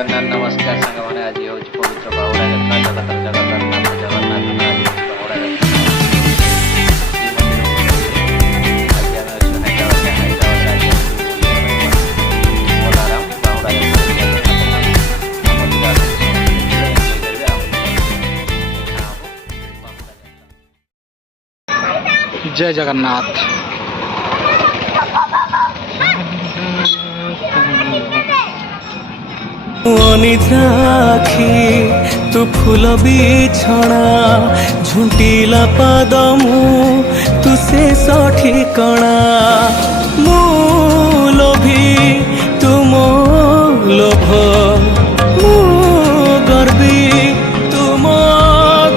जगन्नाथ नमस्कार सांग मैंने आज हूँ पवित्र बाहुड़ा यात्रा जगतर जगन्नाथ जगन्नाथ बाहुड़ा यात्रा जय जगन्नाथ। अनिद्राखी तू फूल बिछଣା झुंटिला पादमु तू से ठिकଣା मु लोभी तू मो लोभ मु गर्वी तू मो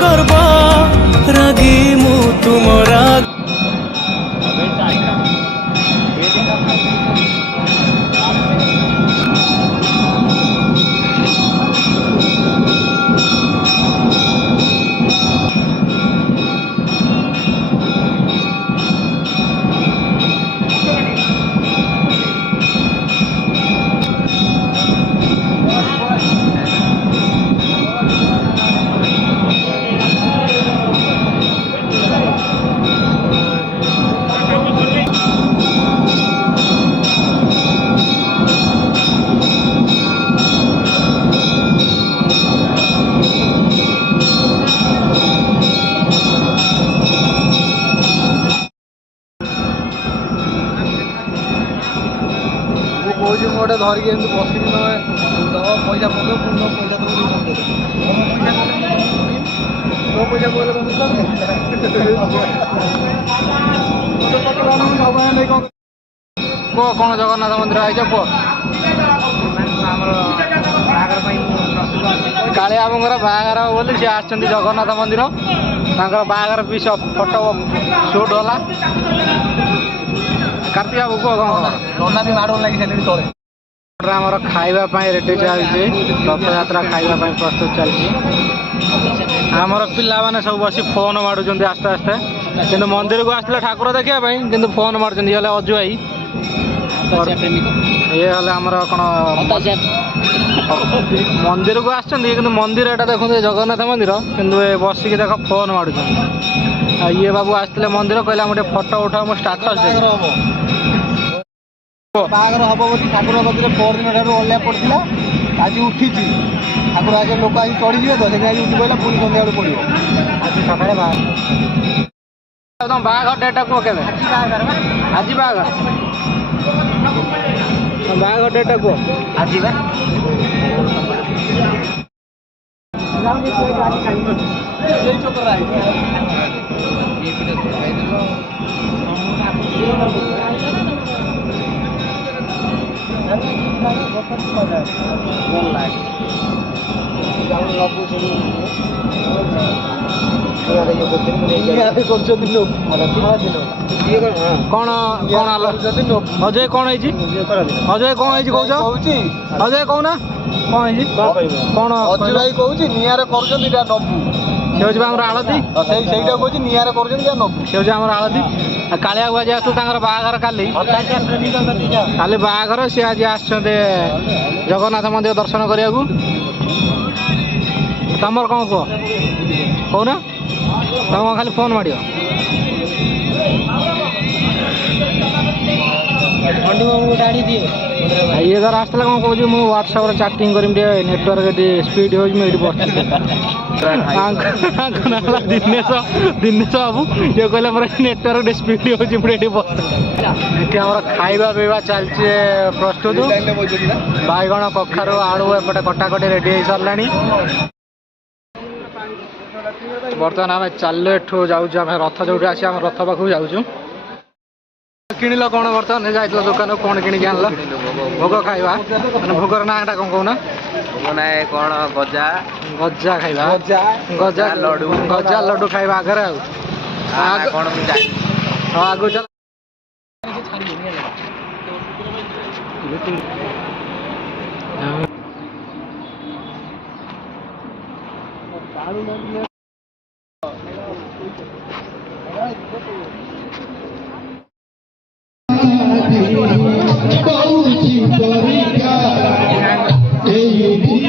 गर्व रागी मु तुम राग गोटे धरिक एमती बसिक दब पैसा पकड़ पुनः पैसा तुम पैसा कह कौन जगन्नाथ मंदिर आईच कह काली बाबूर बाहागर बोली सी आस जगन्नाथ मंदिर बाहागर भी फोटो सुट होला कार्तिक बाबू कह कौन भी माड़ लगी तले आमर खावाई रेडी चलती रथ यात्रा खावाई प्रस्तुत चलती आमर पिला मैंने सब बस फोन मार्च आस्ते आस्ते कि मंदिर को आसते ठाकुर देखापी कि फोन मार्च ये अजु भाई ये आमर कौन मंदिर को आस मंदिर एटा देखते जगन्नाथ मंदिर कि बसिक देख फोन मार्च ये बाबू आसते मंदिर कहला मुझे फोटो उठा मो स्टाटस बाहागर हम बोली ठाकुर कदे परदिन ठार अलिया पड़ा आज उठी ठाकुर आगे लोक आज चढ़ी तो आज उठी पड़ा पुणी सन्ध्या पड़ो आज सकाଳେ तुम बाहागर डेटा कह के आज बाहागर बाहागर डेटा कह आज कौन कौन अजय कौन है अजय कौन है कौच अजय कौन कौन है कौन अजय भाई कौच निआर कर नबू से हूँ आम आलती से कौन निआर कर नबू से हूँ आम आलती कालिया आज आस बाहागर काली काली बाहागर सी आज आस जगन्नाथ मंदिर दर्शन करने को तमर कौन कह कौन तुम खाली फोन मार ये धर आसला कौन कौन मुझे व्हाट्सएप चैटिंग करी नेटवर्क स्पीड हो बस दिनेश दिनेश बाबू ये कहला नेटवर्क स्पीड हो बस खाଇବା पीवा चलती प्रस्तुत बैगण कखारू आलू एपटे कटाकटी रेडी हो सारा बर्तमान आम चल एठू जाऊँ रथ जो आस रथ पाक जाऊँ किणल कौन बर्तमान जाइल दुकान कौन किणिक आनल भोग खाଇବା मैंने भोगर नाटा कौन कहना भोग ना कौन गजा गजा खाଇବା गजा लड्डू गजा लड्डू खाଇବା आगे कौन आगु चल Hey,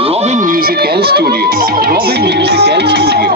Robin Music and Studio. Robin Music and Studio.